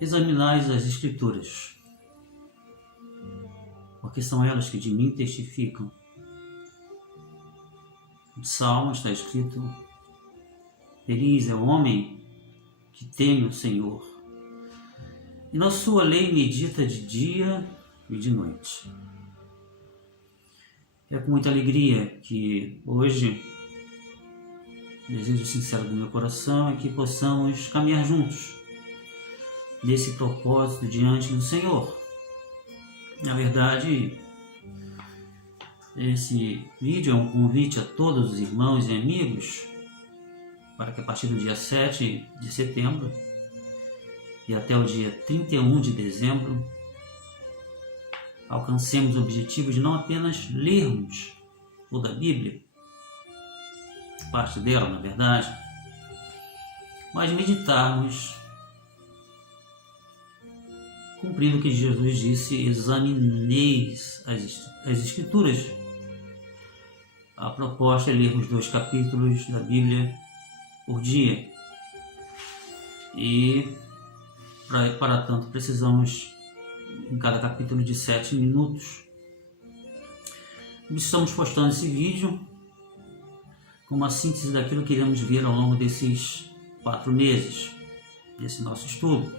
Examinai as Escrituras, porque são elas que de mim testificam. No Salmo está escrito: feliz é o homem que teme o Senhor, e na sua lei medita de dia e de noite. É com muita alegria que hoje, desejo sincero do meu coração é que possamos caminhar juntos nesse propósito diante do Senhor. Na verdade, esse vídeo é um convite a todos os irmãos e amigos para que a partir do dia 7 de setembro e até o dia 31 de dezembro alcancemos o objetivo de não apenas lermos toda a Bíblia, parte dela na verdade, mas meditarmos cumprindo o que Jesus disse: examineis as Escrituras. A proposta é lermos 2 capítulos da Bíblia por dia. E para tanto precisamos, em cada capítulo, de 7 minutos. Estamos postando esse vídeo com uma síntese daquilo que iremos ver ao longo desses 4 meses, desse nosso estudo.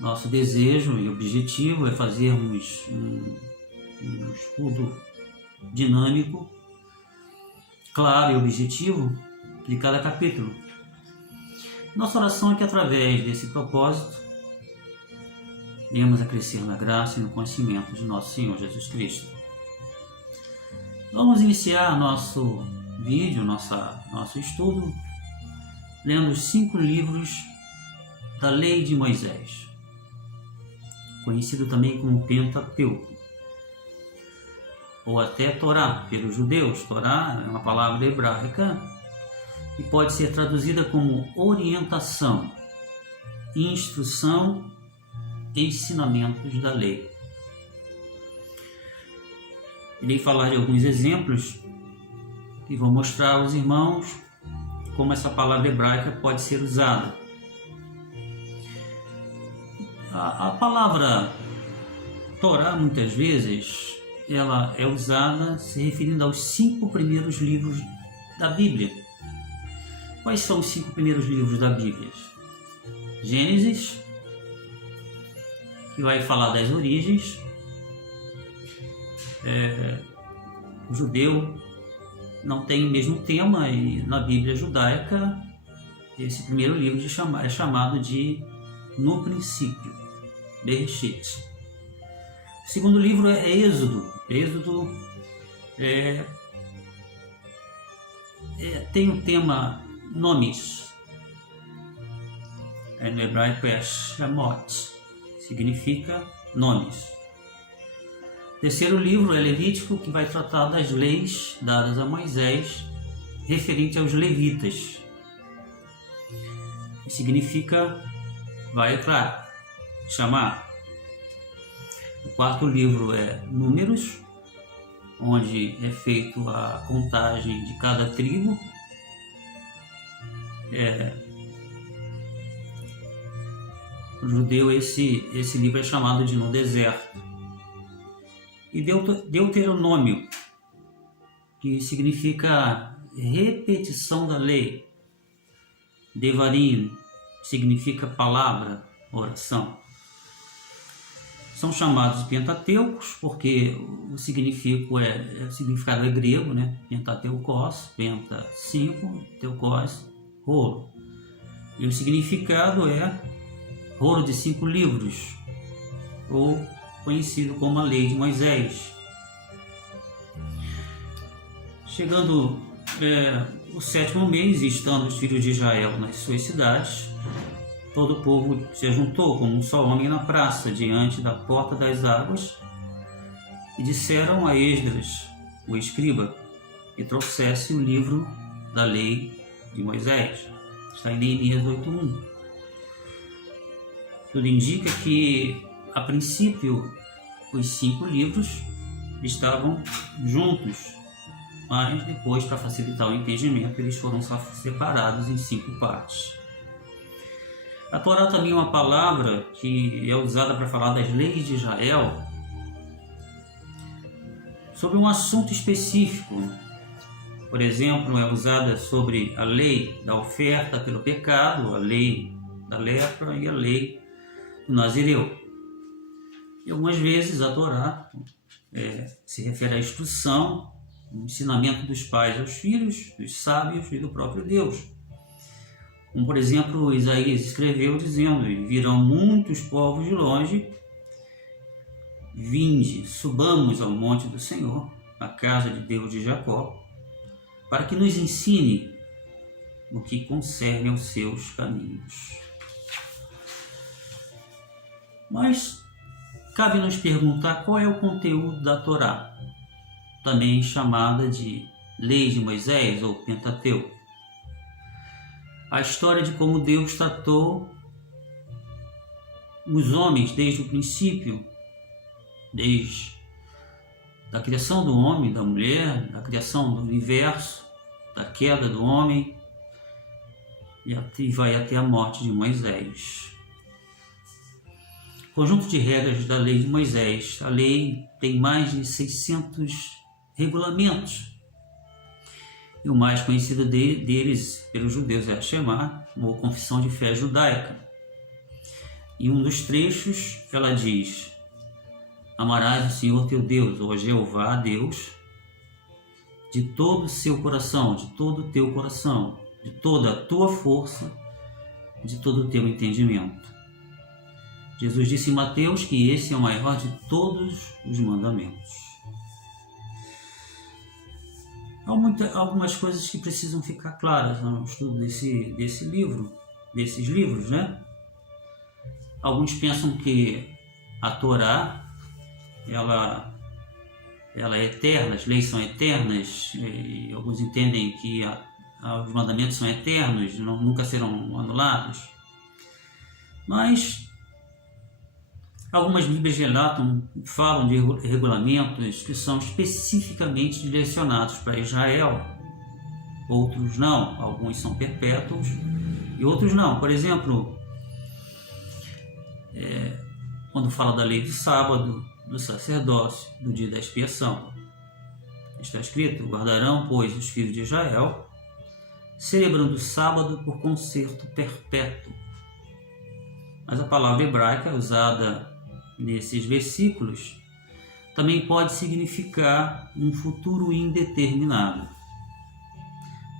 Nosso desejo e objetivo é fazermos um estudo dinâmico, claro e objetivo de cada capítulo. Nossa oração é que através desse propósito venhamos a crescer na graça e no conhecimento de nosso Senhor Jesus Cristo. Vamos iniciar nosso vídeo, nosso estudo, lendo os 5 livros da Lei de Moisés, conhecido também como Pentateuco, ou até Torá pelos judeus. Torá é uma palavra hebraica e pode ser traduzida como orientação, instrução, ensinamentos da lei. Irei falar de alguns exemplos e vou mostrar aos irmãos como essa palavra hebraica pode ser usada. A palavra Torá, muitas vezes, ela é usada se referindo aos 5 primeiros livros da Bíblia. Quais são os 5 primeiros livros da Bíblia? Gênesis, que vai falar das origens. O judeu não tem o mesmo tema, e na Bíblia judaica esse primeiro livro é chamado de No Princípio, Bereshit. O segundo livro é Êxodo. Êxodo tem o tema nomes. No hebraico é Shemot, significa nomes. O terceiro livro é Levítico, que vai tratar das leis dadas a Moisés referente aos levitas. Que significa Vaikra, chamar. O quarto livro é Números, onde é feito a contagem de cada tribo. O judeu, esse livro é chamado de No Deserto. E Deuteronômio, que significa repetição da lei. Devarim significa palavra, oração. São chamados Pentateucos porque o significado é grego, né? Pentateucos, penta 5, teukos, rolo. E o significado é rolo de 5 livros, ou conhecido como a Lei de Moisés. Chegando o 7º mês, e estando os filhos de Israel nas suas cidades, todo o povo se juntou como um só homem na praça, diante da porta das águas, e disseram a Esdras, o escriba, que trouxesse o livro da Lei de Moisés. Está em Neemias 8:1. Tudo indica que, a princípio, os 5 livros estavam juntos, mas depois, para facilitar o entendimento, eles foram separados em 5 partes. A Torá também é uma palavra que é usada para falar das leis de Israel sobre um assunto específico. Por exemplo, é usada sobre a lei da oferta pelo pecado, a lei da lepra e a lei do nazireu. E algumas vezes a Torá se refere à instrução, ao ensinamento dos pais aos filhos, dos sábios e do próprio Deus. Como, por exemplo, Isaías escreveu dizendo: "E virão muitos povos de longe, vinde, subamos ao monte do Senhor, à casa de Deus de Jacó, para que nos ensine o que concerne aos seus caminhos." Mas cabe nos perguntar qual é o conteúdo da Torá, também chamada de Lei de Moisés ou Pentateuco. A história de como Deus tratou os homens desde o princípio, desde a criação do homem e da mulher, a criação do universo, da queda do homem, e vai até a morte de Moisés. Conjunto de regras da lei de Moisés. A lei tem mais de 600 regulamentos. E o mais conhecido deles pelos judeus é a Shema, ou Confissão de Fé Judaica. Em um dos trechos, ela diz: "Amarás o Senhor teu Deus, ou Jeová Deus, de todo o seu coração, de todo o teu coração, de toda a tua força, de todo o teu entendimento." Jesus disse em Mateus que esse é o maior de todos os mandamentos. Há algumas coisas que precisam ficar claras no estudo desses livros, né? Alguns pensam que a Torá ela é eterna, as leis são eternas, e alguns entendem que os mandamentos são eternos, nunca serão anulados. Mas algumas Bíblias falam de regulamentos que são especificamente direcionados para Israel, outros não, alguns são perpétuos e outros não. Por exemplo, quando fala da lei do sábado, do sacerdócio, do dia da expiação, está escrito: "Guardarão, pois, os filhos de Israel, celebrando o sábado por concerto perpétuo." Mas a palavra hebraica usada nesses versículos também pode significar um futuro indeterminado,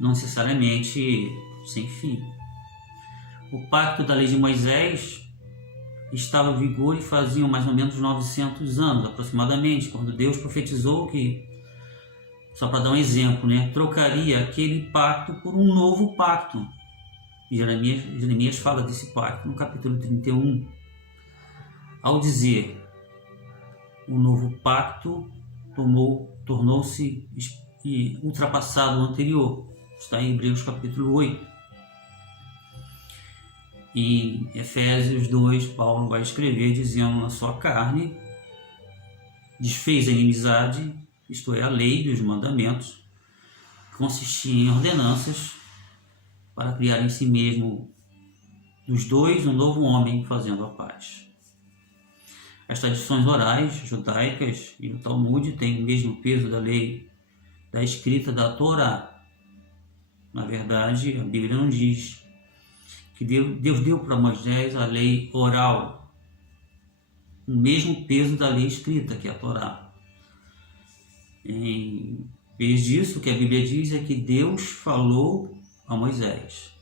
não necessariamente sem fim. O pacto da lei de Moisés estava em vigor e faziam mais ou menos 900 anos, aproximadamente, quando Deus profetizou que, só para dar um exemplo, trocaria aquele pacto por um novo pacto. Jeremias fala desse pacto no capítulo 31, ao dizer: "O novo pacto tornou-se e ultrapassado o anterior." Está em Hebreus capítulo 8. Em Efésios 2, Paulo vai escrever dizendo: "Na sua carne desfez a inimizade", isto é, a lei dos mandamentos, que consistia em ordenanças para criar em si mesmo dos dois um novo homem, fazendo a paz. As tradições orais judaicas e o Talmud têm o mesmo peso da lei da escrita da Torá. Na verdade, a Bíblia não diz que Deus deu para Moisés a lei oral, o mesmo peso da lei escrita, que é a Torá. Em vez disso, o que a Bíblia diz é que Deus falou a Moisés: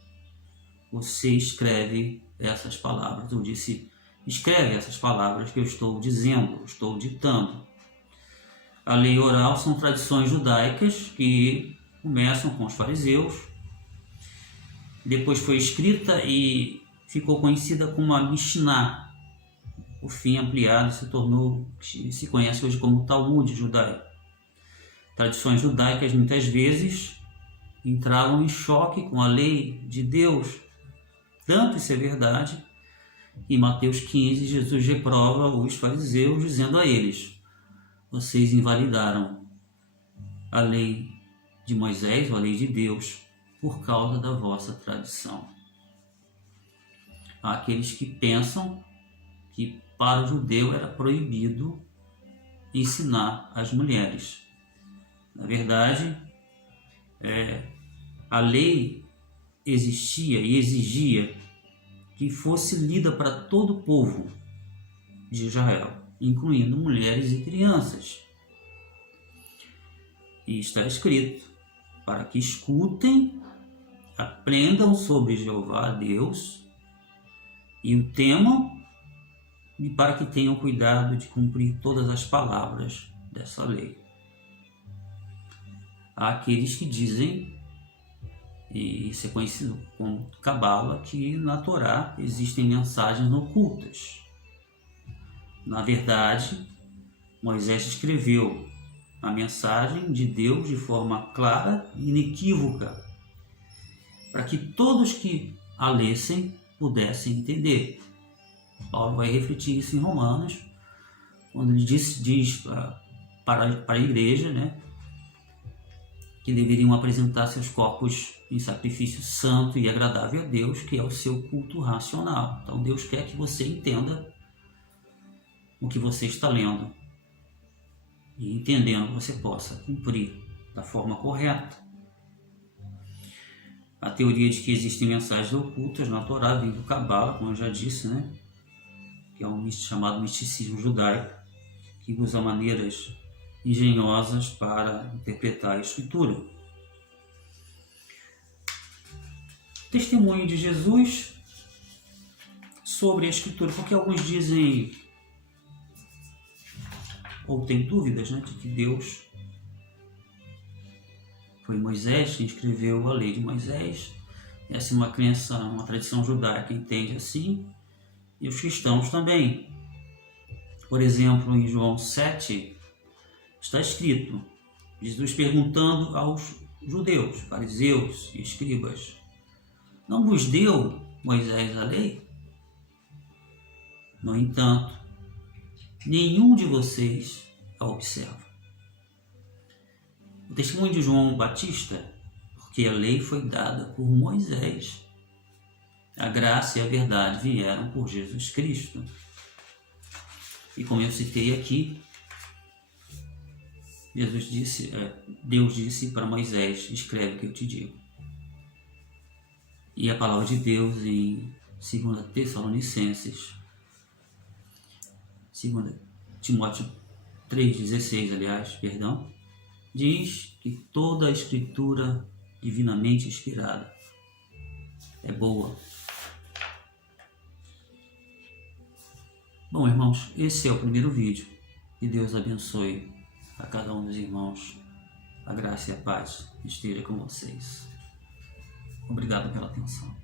"Você escreve essas palavras." Eu disse: escreve essas palavras que eu estou dizendo, estou ditando. A lei oral são tradições judaicas que começam com os fariseus, depois foi escrita e ficou conhecida como a Mishnah. Por fim, ampliado, se conhece hoje como Talmud judaico. Tradições judaicas muitas vezes entravam em choque com a lei de Deus. Tanto isso é verdade, em Mateus 15, Jesus reprova os fariseus, dizendo a eles: "Vocês invalidaram a lei de Moisés, ou a lei de Deus, por causa da vossa tradição." Há aqueles que pensam que para o judeu era proibido ensinar as mulheres. Na verdade, a lei existia e exigia que fosse lida para todo o povo de Israel, incluindo mulheres e crianças. E está escrito, para que escutem, aprendam sobre Jeová Deus e o temam, e para que tenham cuidado de cumprir todas as palavras dessa lei. Há aqueles que dizem, e isso é conhecido como Cabala, que na Torá existem mensagens ocultas. Na verdade, Moisés escreveu a mensagem de Deus de forma clara e inequívoca, para que todos que a lessem pudessem entender. Paulo vai refletir isso em Romanos, quando ele diz para a igreja, né, que deveriam apresentar seus corpos em sacrifício santo e agradável a Deus, que é o seu culto racional. Então Deus quer que você entenda o que você está lendo, e entendendo você possa cumprir da forma correta. A teoria de que existem mensagens ocultas na Torá vem do Cabala, como eu já disse, né? Que é um chamado misticismo judaico, que usa maneiras engenhosas para interpretar a Escritura. Testemunho de Jesus sobre a Escritura, porque alguns dizem, ou têm dúvidas, né, de que Deus foi Moisés quem escreveu a lei de Moisés. Essa é uma crença, uma tradição judaica que entende assim, e os cristãos também. Por exemplo, em João 7, está escrito, Jesus perguntando aos judeus, fariseus e escribas, não vos deu Moisés a lei? No entanto, nenhum de vocês a observa. O testemunho de João Batista, porque a lei foi dada por Moisés, a graça e a verdade vieram por Jesus Cristo. E como eu citei aqui, Deus disse para Moisés, escreve o que eu te digo. E a palavra de Deus em 2 Tessalonicenses, 2 Timóteo 3,16, diz que toda a Escritura divinamente inspirada é boa. Bom, irmãos, esse é o primeiro vídeo. Que Deus abençoe a cada um dos irmãos. A graça e a paz esteja com vocês. Obrigado pela atenção.